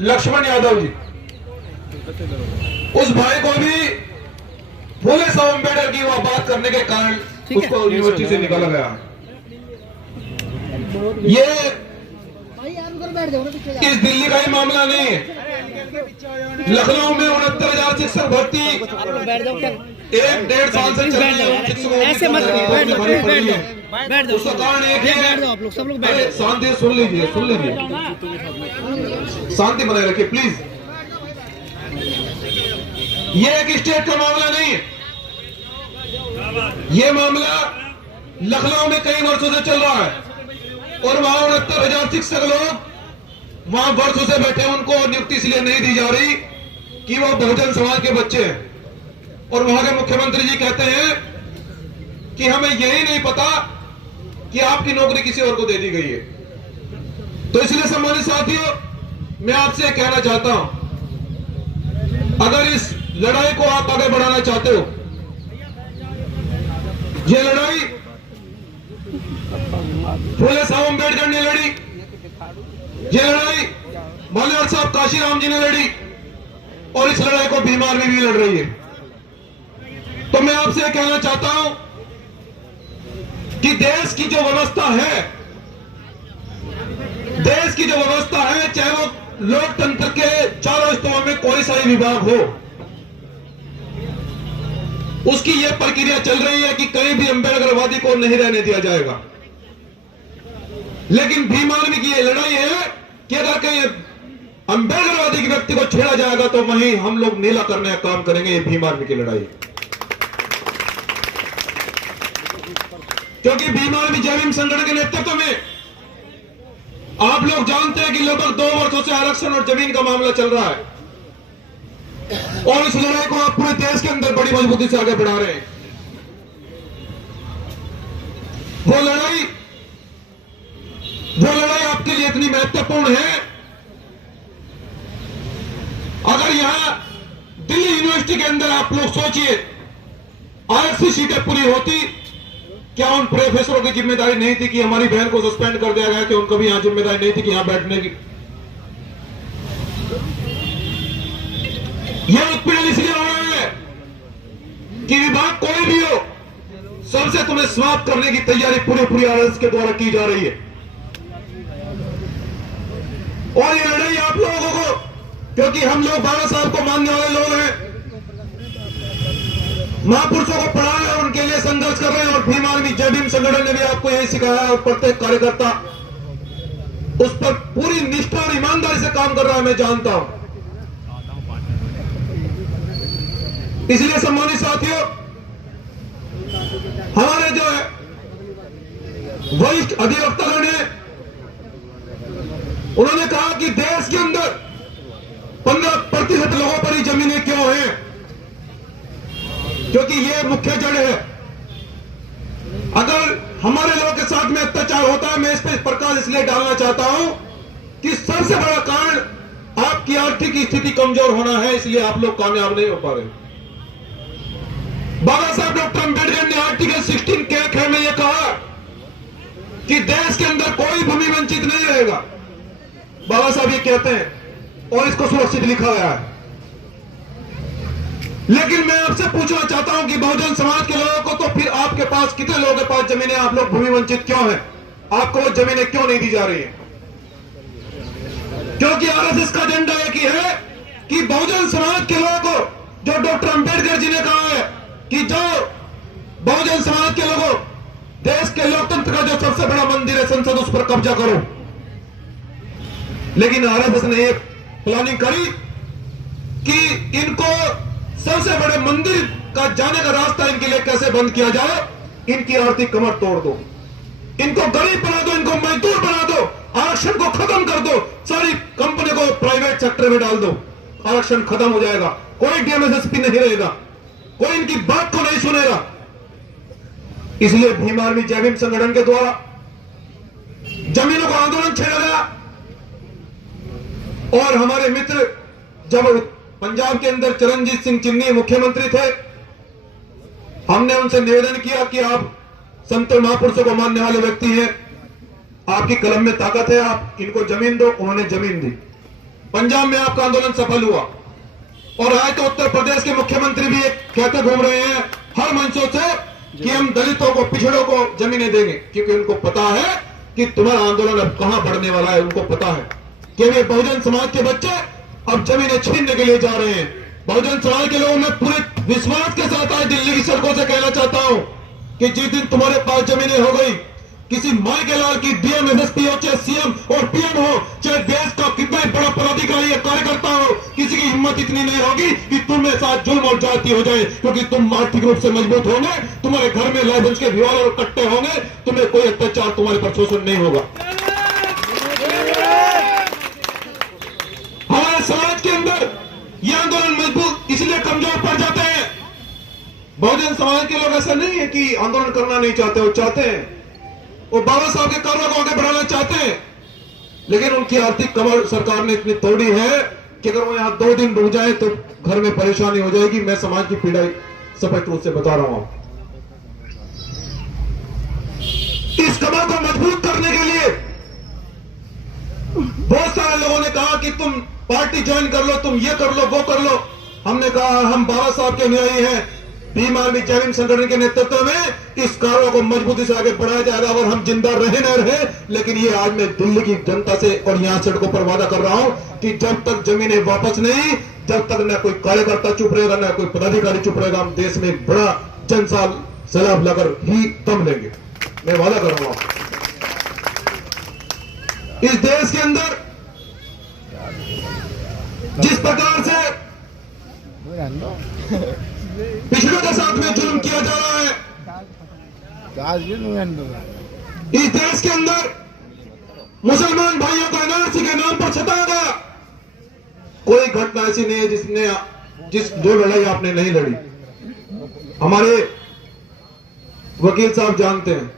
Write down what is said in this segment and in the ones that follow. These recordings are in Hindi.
लक्ष्मण यादव जी, उस भाई को भी फूले साहब अम्बेडकर की वह बात करने के कारण उसको यूनिवर्सिटी से निकाला गया। ये इस दिल्ली का ही मामला नहीं है। लखनऊ में 69,000 शिक्षक भर्ती 1-1.5 साल से चल रही है। ऐसे मत उसका कारण एक है, शांति सुन लीजिए, शांति बनाए रखिए प्लीज। ये एक स्टेट का मामला नहीं है, ये मामला लखनऊ में कई वर्षों से चल रहा है और वहां 69,000 शिक्षक लोग वहां वर्षों से बैठे, उनको नियुक्ति इसलिए नहीं दी जा रही कि वो बहुजन समाज के बच्चे हैं। और वहां के मुख्यमंत्री जी कहते हैं कि हमें यही नहीं पता कि आपकी नौकरी किसी और को दे दी गई है। तो इसलिए सम्मानित साथियों, मैं आपसे कहना चाहता हूं, अगर इस लड़ाई को आप आगे बढ़ाना चाहते हो, ये लड़ाई फूले साहब अम्बेडकर ने लड़ी, ये लड़ाई मौलाना साहब काशीराम जी ने लड़ी और इस लड़ाई को भीम आर्मी भी लड़ रही है। तो मैं आपसे कहना चाहता हूं कि देश की जो व्यवस्था है, देश की जो व्यवस्था है, चाहे वो लोकतंत्र के चारों स्तंभों में कोई सा ही विभाग हो, उसकी यह प्रक्रिया चल रही है कि कहीं भी अम्बेडकरवादी को नहीं रहने दिया जाएगा। लेकिन भीम आर्मी की यह लड़ाई है कि अगर कहीं अम्बेडकरवादी के व्यक्ति को छेड़ा जाएगा तो वहीं हम लोग नीला करने का काम करेंगे। ये भीम आर्मी की लड़ाई, क्योंकि भीम आर्मी जय भीम संगठन के नेतृत्व में आप लोग जानते हैं कि लगभग 2 वर्षों से आरक्षण और जमीन का मामला चल रहा है और इस लड़ाई को आप पूरे देश के अंदर बड़ी मजबूती से आगे बढ़ा रहे हैं। वो लड़ाई आपके लिए इतनी महत्वपूर्ण है, अगर यहां दिल्ली यूनिवर्सिटी के अंदर आप लोग सोचिए आरक्षित सीटें पूरी होती, क्या उन प्रोफेसरों की जिम्मेदारी नहीं थी कि हमारी बहन को सस्पेंड कर दिया गया, कि उनको भी यहां जिम्मेदारी नहीं थी कि यहां बैठने की? यह उत्पीड़न इसलिए हो रहा है कि विभाग कोई भी हो, सबसे तुम्हें समाप्त करने की तैयारी पूरी आरएसएस के द्वारा की जा रही है। और ये लड़ाई आप लोगों को, क्योंकि हम लोग बाबा साहब को मानने वाले लोग हैं, महापुरुषों को पढ़ा रहे हैं, उनके लिए संघर्ष कर रहे हैं। और भीम आर्मी जय भीम संगठन ने भी आपको यही सिखाया है और प्रत्येक कार्यकर्ता उस पर पूरी निष्ठा और ईमानदारी से काम कर रहा है, मैं जानता हूं। इसलिए सम्मानित साथियों, हमारे जो है वरिष्ठ अधिवक्तागण है, उन्होंने कहा कि देश के अंदर 15% लोगों पर ही जमीनें क्यों हैं, क्योंकि ये मुख्य जड़ है। अगर हमारे लोगों के साथ में अत्याचार होता है, मैं इस पर प्रकाश इसलिए डालना चाहता हूं कि सबसे बड़ा कारण आपकी आर्थिक स्थिति कमजोर होना है, इसलिए आप लोग कामयाब नहीं हो पा रहे। बाबा साहब डॉक्टर अम्बेडकर ने आर्टिकल 16 के में यह कहा कि देश के अंदर कोई भूमि वंचित नहीं रहेगा। बाबा साहब ये कहते हैं और इसको सुरक्षित लिखा गया है। लेकिन मैं आपसे पूछना चाहता हूं कि बहुजन समाज के लोगों को तो फिर आपके पास कितने लोगों के पास जमीनें, आप लोग भूमि वंचित क्यों हैं? आपको वो जमीनें क्यों नहीं दी जा रही है? क्योंकि आरएसएस का एजेंडा एक ही है कि बहुजन समाज के लोगों को, जो डॉक्टर अंबेडकर जी ने कहा है कि जो बहुजन समाज के लोगों, देश के लोकतंत्र का जो सबसे बड़ा मंदिर है संसद, उस पर कब्जा करो। लेकिन आरएसएस ने एक प्लानिंग करी कि इनको सबसे बड़े मंदिर का जाने का रास्ता इनके लिए कैसे बंद किया जाए, इनकी आर्थिक कमर तोड़ दो, इनको गरीब बना दो, इनको मजदूर बना दो, आरक्षण को खत्म कर दो, सारी कंपनी को प्राइवेट सेक्टर में डाल दो, आरक्षण खत्म हो जाएगा, कोई डीएमएसएसपी नहीं रहेगा, कोई इनकी बात को नहीं सुनेगा। इसलिए भीम आर्मी जय भीम संगठन के द्वारा जमीनों का आंदोलन छेड़ा गया और हमारे मित्र जब पंजाब के अंदर चरणजीत सिंह चिन्नी मुख्यमंत्री थे, हमने उनसे निवेदन किया कि आप संत महापुरुषों को मानने वाले व्यक्ति हैं, आपकी कलम में ताकत है, आप इनको जमीन दो। उन्होंने जमीन दी पंजाब में आपका आंदोलन सफल हुआ, और आज तो उत्तर प्रदेश के मुख्यमंत्री भी एक कहते घूम रहे हैं हर मंचों से कि हम दलितों को, पिछड़ों को जमीनें देंगे, क्योंकि उनको पता है कि तुम्हारा आंदोलन अब कहां बढ़ने वाला है। उनको पता है कि ये बहुजन समाज के बच्चे अब जमीनें छीनने के लिए जा रहे हैं। बहुजन समाज के लोगों में पूरे विश्वास के साथ आज दिल्ली की सड़कों से कहना चाहता हूं कि जिस दिन तुम्हारे पास जमीनें हो गई, किसी माई के लाल की डीएम, एसएसपी हो, चाहे सीएम और पीएम हो, चाहे देश का कितना ही बड़ा पदाधिकारी या कार्यकर्ता हो, किसी की हिम्मत इतनी नहीं होगी कि तुम्हें साथ जुल्म और जाति हो जाए, क्योंकि तुम आर्थिक रूप से मजबूत होंगे, तुम्हारे घर में लाइसेंस के रिवॉल्वर और कट्टे होंगे, तुम्हें कोई अत्याचार तुम्हारे पर शोषण नहीं होगा। हमारे समाज के अंदर ये आंदोलन मजबूत इसलिए कमजोर पड़ जाते हैं। बहुजन समाज के लोग ऐसा नहीं है कि आंदोलन करना नहीं चाहते, वो चाहते हैं, वो बाबा साहब के कार्यों को आगे बढ़ाना चाहते हैं, लेकिन उनकी आर्थिक कमर सरकार ने इतनी तोड़ी है कि अगर वो यहां 2 दिन रुक जाए तो घर में परेशानी हो जाएगी। मैं समाज की पीड़ा स्पष्ट रूप से बता रहा हूं। इस कमर को मजबूत करने के लिए बहुत सारे लोगों ने कहा कि तुम पार्टी ज्वाइन कर लो, तुम ये कर लो, वो कर लो। हमने कहा हम बाबा साहब के अनुयायी हैं, भीम आर्मी जय भीम संगठन के नेतृत्व में इस कार्यों को मजबूती से आगे बढ़ाया जाएगा, और हम जिंदा रहे न रहे, लेकिन ये आज मैं दिल्ली की जनता से और यहां सड़कों पर वादा कर रहा हूं कि जब तक जमीनें वापस नहीं, जब तक न कोई कार्यकर्ता चुप रहेगा, न कोई पदाधिकारी चुप रहेगा, हम देश में बड़ा सैलाब लाकर ही दम लेंगे। मैं वादा कर रहा हूं। इस देश के अंदर जिस प्रकार से पिछड़ों के साथ में जुल्म किया जा रहा है, इस देश के अंदर मुसलमान भाइयों को एनआरसी के नाम पर सताया गया, कोई घटना ऐसी नहीं है जो लड़ाई आपने नहीं लड़ी। हमारे वकील साहब जानते हैं,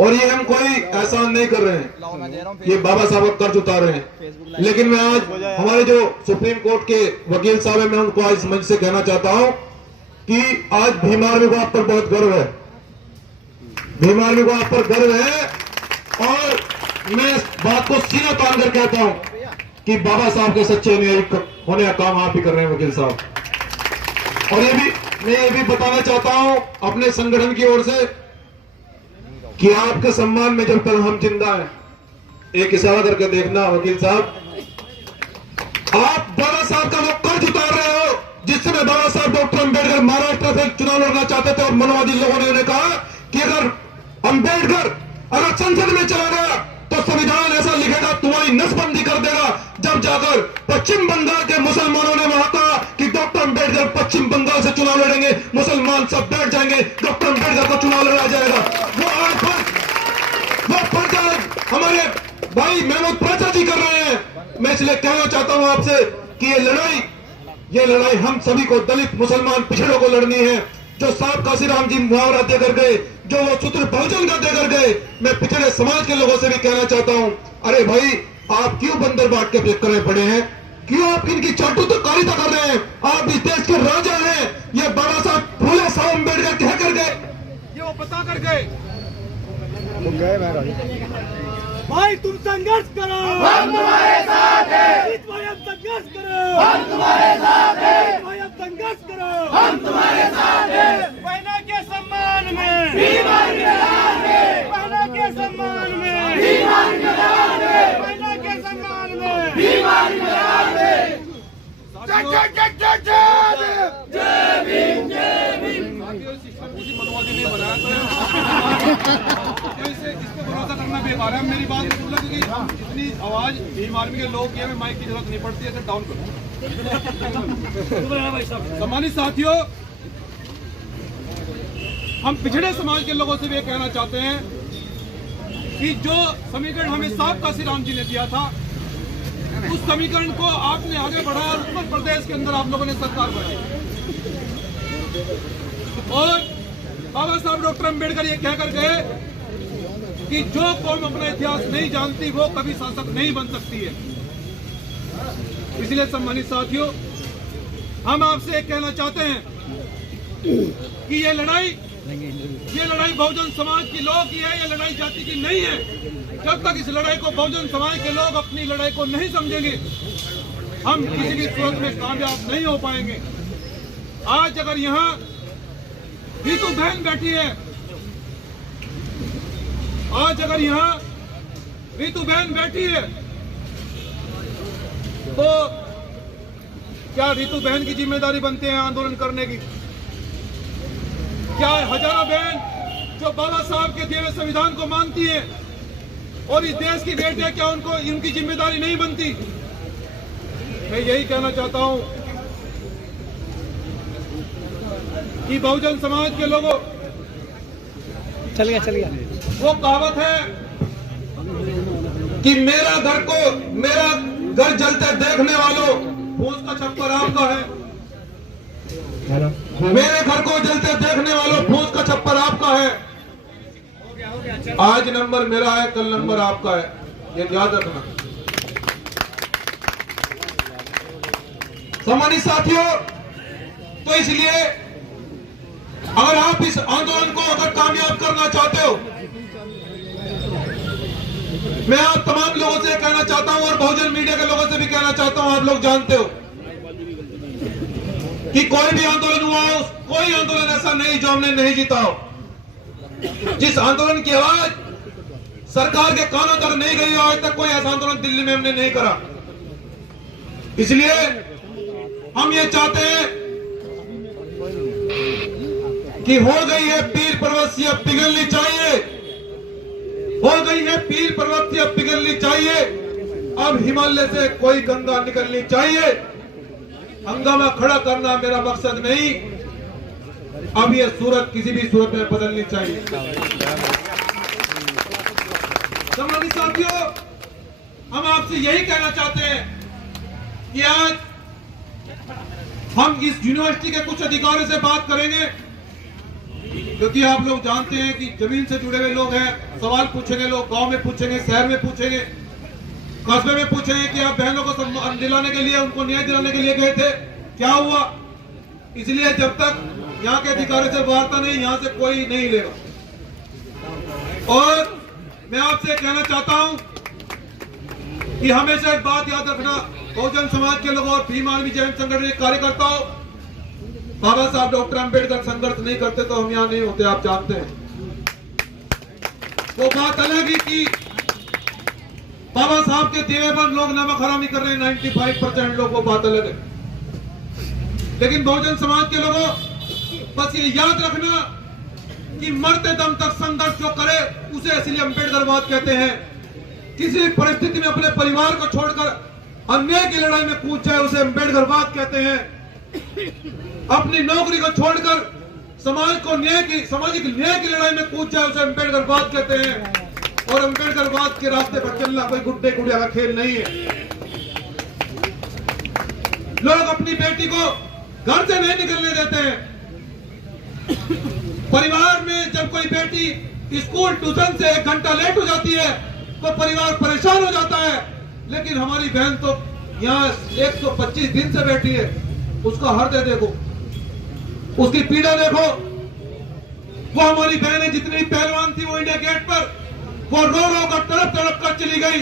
और ये हम कोई एहसान नहीं कर रहे हैं, ये बाबा साहब का कर्ज उतार रहे हैं। लेकिन मैं आज हमारे जो सुप्रीम कोर्ट के वकील साहब हैं, मैं उनको आज मंच से कहना चाहता हूं कि आज भीम आर्मी को आप पर बहुत गर्व है, भीम आर्मी को आप पर गर्व है, और मैं इस बात को सीना तान कर कहता हूं कि बाबा साहब के सच्चे अनुयायी होने का काम आप ही कर रहे हैं वकील साहब। और मैं ये भी बताना चाहता हूं अपने संगठन की ओर से कि आपके सम्मान में जब तक हम जिंदा हैं, एक इशारा करके देखना वकील साहब, आप बाबा साहब का वो कर्ज उतार रहे हो जिस समय बाबा साहब डॉक्टर अंबेडकर महाराष्ट्र से चुनाव लड़ना चाहते थे, और मनोवादी लोगों ने उन्हें कहा कि अगर अंबेडकर अगर संसद में चला गया तो संविधान ऐसा लिखेगा तुम्हारी नसबंदी कर देगा। जब जाकर पश्चिम बंगाल के मुसलमानों ने वहां कहा कि डॉक्टर अंबेडकर पश्चिम बंगाल से चुनाव लड़ेंगे, मुसलमान सब बैठ जाएंगे, डॉक्टर अंबेडकर को चुनाव लड़ा जाएगा। वो आज हमारे भाई महमूद पाचा जी कर रहे हैं। मैं इसलिए कहना चाहता हूं आपसे कि ये लड़ाई हम सभी को, दलित, मुसलमान, पिछड़ों को लड़नी है। जो साहब काशीराम जी मुहावरा देकर गए, जो वो सूत्र बहुजन का देकर गए, मैं पिछड़े समाज के लोगों से भी कहना चाहता हूं, अरे भाई आप क्यों बंदर बाट के चक्कर में पड़े हैं, क्यों आप इनकी चाटुकारिता कर रहे हैं? आप इस देश के राजा हैं। ये बाबा साहब फूले साहब अम्बेडकर कह कर गए, ये वो बता कर गए, भाई तुम संघर्ष करो, हम तुम्हारे साथ हैं। भाई हम संघर्ष करो, हम तुम्हारे साथ हैं। भाई हम संघर्ष करो, हम तुम्हारे साथ हैं। बहना के सम्मान में, भीम आर्मी मैदान में, बहना के सम्मान में, भीम आर्मी मैदान में, बहना के सम्मान में, भीम आर्मी मैदान में। जय जय जय जय जय जय भीम, जय भीम। मनोवादी नहीं बनाया तो इस पे भरोसा करना बेकार है। मेरी बात बोला कि जितनी आवाज भीम आर्मी के लोग किए, माइक की जरूरत नहीं पड़ती है, डाउन करो। सम्मानित साथियों, हम पिछड़े समाज के लोगों से भी कहना चाहते हैं कि जो समीकरण हमें साहब काशीराम जी ने दिया था, उस समीकरण को आपने आगे बढ़ाया और उत्तर प्रदेश के अंदर आप लोगों ने सरकार बनाई, और बाबा साहब डॉक्टर अंबेडकर ये कहकर गए कि जो कौम अपना इतिहास नहीं जानती वो कभी शासक नहीं बन सकती है। इसलिए सम्मानित साथियों, हम आपसे एक कहना चाहते हैं कि ये लड़ाई बहुजन समाज की लोगों की है, ये लड़ाई जाति की नहीं है। जब तक इस लड़ाई को बहुजन समाज के लोग अपनी लड़ाई को नहीं समझेंगे, हम किसी भी सूरत में कामयाब नहीं हो पाएंगे। आज अगर यहाँ रीतू बहन बैठी है, आज अगर यहाँ रीतू बहन बैठी है, तो क्या रीतू बहन की जिम्मेदारी बनती है आंदोलन करने की? क्या हजारों बहन जो बाबा साहब के दिए हुए संविधान को मानती है और इस देश की बेटी है, क्या उनको इनकी जिम्मेदारी नहीं बनती? मैं यही कहना चाहता हूं कि बहुजन समाज के लोगों, चल गया वो कहावत है कि मेरा घर जलते देखने वालों, फूस का छप्पर आपका है, मेरे घर को जलते देखने वालों, फूस का छप्पर आपका है। आज नंबर मेरा है, कल नंबर आपका है, ये याद रखना। सम्मानित साथियों, तो इसलिए अगर आप इस आंदोलन को अगर कामयाब करना चाहते हो, मैं आप तमाम लोगों से कहना चाहता हूं और बहुजन मीडिया के लोगों से भी कहना चाहता हूं, आप लोग जानते हो कि कोई भी आंदोलन हुआ हो, कोई आंदोलन ऐसा नहीं जो हमने नहीं जीता हो। जिस आंदोलन की आवाज सरकार के कानों तक नहीं गई, आज तक कोई ऐसा आंदोलन दिल्ली में हमने नहीं करा। इसलिए हम ये चाहते हैं कि हो गई है पीर पर्वत से अब पिघलनी चाहिए, हो गई है पीर पर्वत से अब पिघलनी चाहिए। अब हिमालय से कोई गंगा निकलनी चाहिए। हंगामा खड़ा करना मेरा मकसद नहीं, अब ये सूरत किसी भी सूरत में बदलनी चाहिए। सम्मानित साथियों, हम आपसे यही कहना चाहते हैं कि आज हम इस यूनिवर्सिटी के कुछ अधिकारियों से बात करेंगे, क्योंकि आप लोग जानते हैं कि जमीन से जुड़े हुए लोग हैं। सवाल पूछेंगे लोग, गांव में पूछेंगे, शहर में पूछेंगे, कस्बे में पूछेंगे कि आप बहनों को सम्मान दिलाने के लिए, उनको न्याय दिलाने के लिए गए थे, क्या हुआ? इसलिए जब तक यहाँ के अधिकारियों से वार्ता नहीं, यहाँ से कोई नहीं लेगा। और मैं आपसे कहना चाहता हूं कि हमेशा एक बात याद रखना, बहुजन समाज के लोगों और भीम आर्मी जैन संगठन के कार्यकर्ताओं, बाबा साहब डॉक्टर अंबेडकर संघर्ष नहीं करते तो हम यहाँ नहीं होते, आप जानते हैं। वो बात अलग ही कि बाबा साहब के दिए पर लोग नमक हरामी कर रहे हैं, 95% लोग, वो बात अलग है। लेकिन बहुजन समाज के लोगों, बस ये याद रखना कि मरते दम तक संघर्ष जो करे उसे इसलिए अंबेडकरवाद कहते हैं। किसी भी परिस्थिति में अपने परिवार को छोड़कर अन्याय की लड़ाई में कूद जाए उसे अंबेडकरवाद कहते हैं। अपनी नौकरी को छोड़कर सामाजिक न्याय की लड़ाई में कूद जाए उसे अंबेडकरवाद कहते हैं। और अंबेडकरवाद के रास्ते पर चलना कोई गुड्डे गुड़िया का खेल नहीं है। लोग अपनी बेटी को घर से नहीं निकलने देते हैं। परिवार में जब कोई बेटी स्कूल ट्यूशन से 1 घंटा लेट हो जाती है तो परिवार परेशान हो जाता है। लेकिन हमारी बहन तो यहाँ 125 दिन से बैठी है, उसका हृदय देखो, उसकी पीड़ा देखो। वो हमारी बहन है, जितनी पहलवान थी वो इंडिया गेट पर वो रो रो कर तड़प तड़प कर चली गई।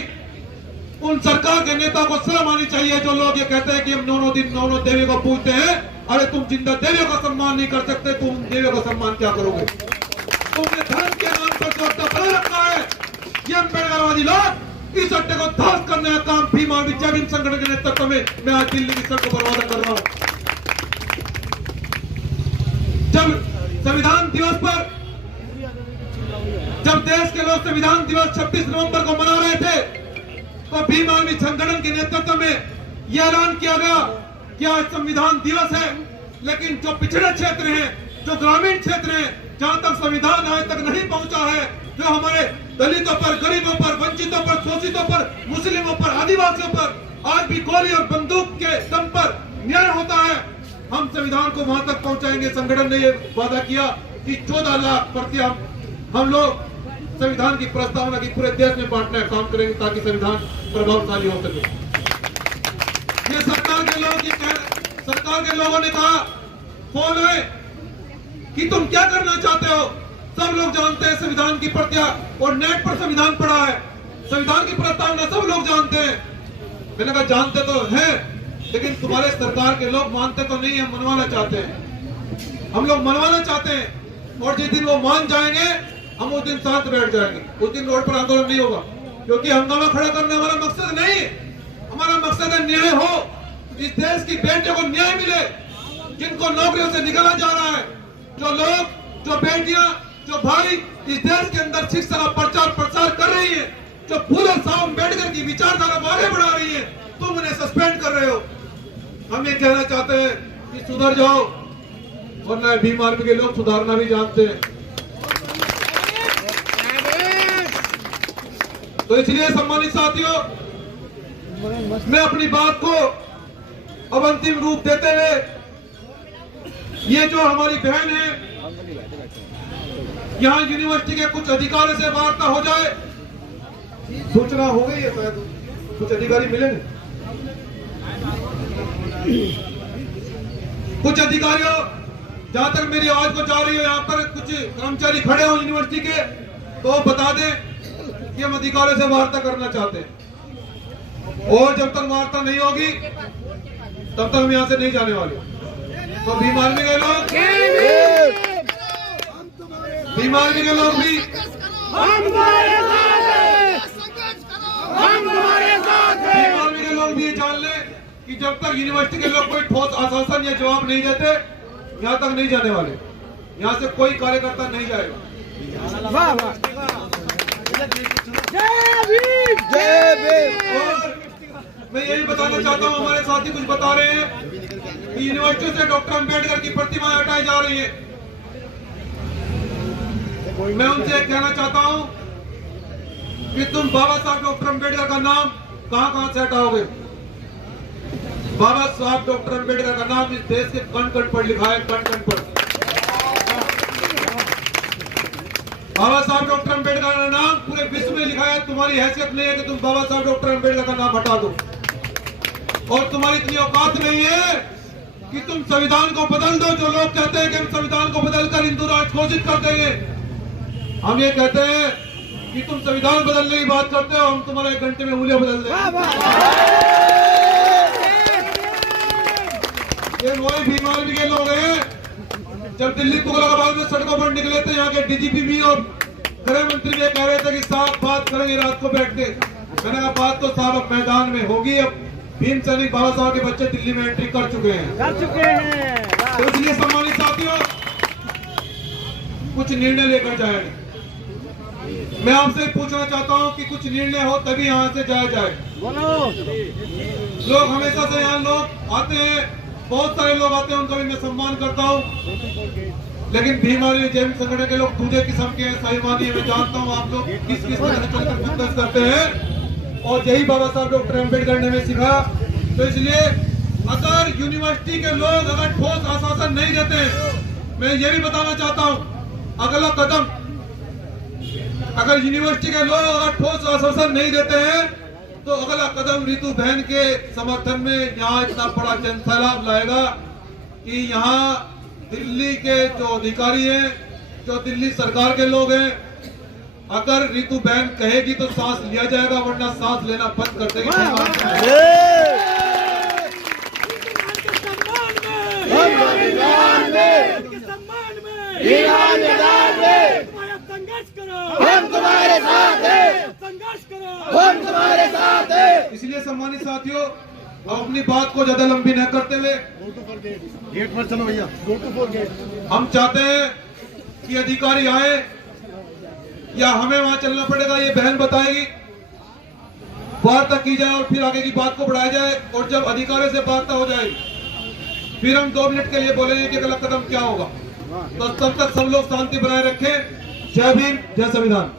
उन सरकार के नेता को शर्म आनी चाहिए जो लोग ये कहते हैं कि हम 9 दिन 9 देवी को पूजते हैं। अरे तुम जिंदा देवियों का सम्मान नहीं कर सकते, तुम देवियों का सम्मान क्या करोगे? तुमने धर्म के नाम पर जो अड्डा बना रखा है, ये अंबेडकरवादी लोग, इस अड्डे को ध्वस्त करने का काम भीम आर्मी जय भीम संगठन के नेतृत्व में मैं आज दिल्ली की सड़क को बर्बाद कर रहा हूं। जब संविधान दिवस पर, जब देश के लोग संविधान दिवस 26 नवंबर को मना रहे थे, तो भीम आर्मी संगठन के नेतृत्व में यह ऐलान किया गया कि आज संविधान दिवस है, लेकिन जो पिछड़े क्षेत्र हैं, जो ग्रामीण क्षेत्र हैं, जहां तक संविधान आज तक नहीं पहुंचा है, जो हमारे दलितों पर, गरीबों पर, वंचितों पर, शोषितों पर, मुस्लिमों पर, आदिवासियों पर आज भी गोली और बंदूक के दम पर न्याय होता है, हम संविधान को वहां तक पहुंचाएंगे। संगठन ने यह वादा किया कि 14 लाख प्रतियां हम लोग संविधान की प्रस्तावना की पूरे देश में बांटने का काम करेंगे ताकि संविधान प्रभावशाली हो सके। ये सरकार के लोगों ने कहा फोन है कि तुम क्या करना चाहते हो। सब लोग जानते हैं संविधान की प्रतियां और नेट पर संविधान पड़ा है। संविधान की प्रस्तावना सब लोग जानते हैं। मैंने कहा जानते तो हैं, लेकिन तुम्हारे सरकार के लोग मानते तो नहीं है, मनवाना चाहते हैं। हम लोग मनवाना चाहते हैं और जिस दिन वो मान जाएंगे हम उस दिन शांत बैठ जाएंगे। उस दिन रोड पर आंदोलन नहीं होगा, क्योंकि हंगामा खड़ा करना हमारा मकसद नहीं है। हमारा मकसद है न्याय हो, इस देश की बेटियों को न्याय मिले, जिनको नौकरियों से निकाला जा रहा है, जो लोग, जो बेटियां, जो भाई इस देश के अंदर शिक्षा का प्रचार प्रसार कर रही है, जो फूले साहब अम्बेडकर की विचारधारा को आगे बढ़ा रही है, तुम उन्हें सस्पेंड कर रहे हो। हम ये कहना चाहते हैं कि सुधर जाओ, वरना भीम आर्मी के लोग सुधारना भी जानते हैं। तो इसलिए सम्मानित साथियों, मैं अपनी बात को अब अंतिम रूप देते हुए, ये जो हमारी बहन है, यहाँ यूनिवर्सिटी के कुछ अधिकारियों से वार्ता हो जाए। सूचना हो गई है, शायद कुछ अधिकारी मिलेंगे। कुछ अधिकारियों, जहां तक मेरी आवाज को जा रही है, यहाँ पर कुछ कर्मचारी खड़े हो यूनिवर्सिटी के, तो बता दें कि हम अधिकारियों से वार्ता करना चाहते हैं। और जब तक वार्ता नहीं होगी तब तक हम यहाँ से नहीं जाने वाले। तो भीम आर्मी के लोग, भीम आर्मी के लोग भी भीम आर्मी के लोग भी ये जान लें कि जब तक यूनिवर्सिटी के लोग कोई ठोस आश्वासन या जवाब नहीं देते, यहाँ तक नहीं जाने वाले। यहाँ से कोई कार्यकर्ता नहीं जाएगा। वाह वाह, और मैं यही बताना चाहता हूँ, हमारे साथी कुछ बता रहे हैं कि यूनिवर्सिटी से डॉक्टर अंबेडकर की प्रतिमाएं हटाई जा रही है। मैं उनसे कहना चाहता हूँ कि तुम बाबा साहब डॉक्टर अंबेडकर का नाम कहां कहां से हटाओगे। बाबा साहब डॉक्टर अंबेडकर का नाम इस देश के कण कण पर लिखा है, कण कण पर। बाबा साहब डॉक्टर अंबेडकर का नाम पूरे विश्व में लिखा है। तुम्हारी हैसियत नहीं है कि तुम बाबा साहब डॉक्टर अंबेडकर का नाम हटा दो, और तुम्हारी इतनी औकात नहीं है कि तुम संविधान को बदल दो। जो लोग कहते हैं कि हम संविधान को बदलकर हिंदू राष्ट्र घोषित कर देंगे, हम ये कहते हैं कि तुम संविधान बदलने की बात करते हो, हम तुम्हारे 1 घंटे में मूल्य बदल देंगे। ये वही भीम आर्मी के लोग हैं। जब दिल्ली तुगलकाबाद में सड़कों पर निकले थे, यहाँ के डीजीपी भी और गृह मंत्री भी कह रहे थे कि साहब बात करेंगे रात को बैठ के। मैंने कहा बात तो साहब अब मैदान में होगी। अब भीम सैनिक बाबा साहब के बच्चे दिल्ली में एंट्री कर चुके हैं। तो इसलिए सम्मानित साथियों, कुछ निर्णय लेकर जाएंगे। मैं आपसे पूछना चाहता हूं कि कुछ निर्णय हो तभी यहाँ से जाया जाए। लोग हमेशा से यहाँ लोग आते हैं, बहुत सारे लोग आते हैं, उनका भी मैं सम्मान करता हूँ, लेकिन भीम आर्मी जैन संगठन के लोग दूसरे किस्म के हैं, साहिवानी है। मैं जानता हूँ आप लोग किस किस तरह से चलकर बिजनेस करते हैं, और यही बाबा साहब डॉक्टर अम्बेडकर ने हमें सिखाया। तो इसलिए अगर यूनिवर्सिटी के लोग अगर ठोस आश्वासन नहीं देते, मैं ये भी बताना चाहता हूँ, अगला कदम, अगर यूनिवर्सिटी के लोग अगर ठोस आश्वासन नहीं देते हैं, तो अगला कदम रितु बहन के समर्थन में यहाँ इतना बड़ा जनसैलाब लाएगा कि यहाँ दिल्ली के जो अधिकारी हैं, जो दिल्ली सरकार के लोग हैं, अगर रितु बहन कहेगी तो सांस लिया जाएगा, वरना सांस लेना बंद कर देगी। संघर्ष करो, हम तुम्हारे साथ हैं। संघर्ष करो, हम तुम्हारे साथ हैं। इसलिए सम्मानित साथियों, अपनी बात को ज्यादा लंबी न करते हुए गेट पर चलो भैया, हम चाहते हैं कि अधिकारी आए या हमें वहां चलना पड़ेगा, ये बहन बताएगी, वार्ता की जाए और फिर आगे की बात को बढ़ाया जाए। और जब अधिकारियों से वार्ता हो जाएगी, फिर हम 2 मिनट के लिए बोलेंगे कि अगला कदम क्या होगा। तो तब तक सब लोग शांति बनाए रखें। जय भीम, जय संविधान।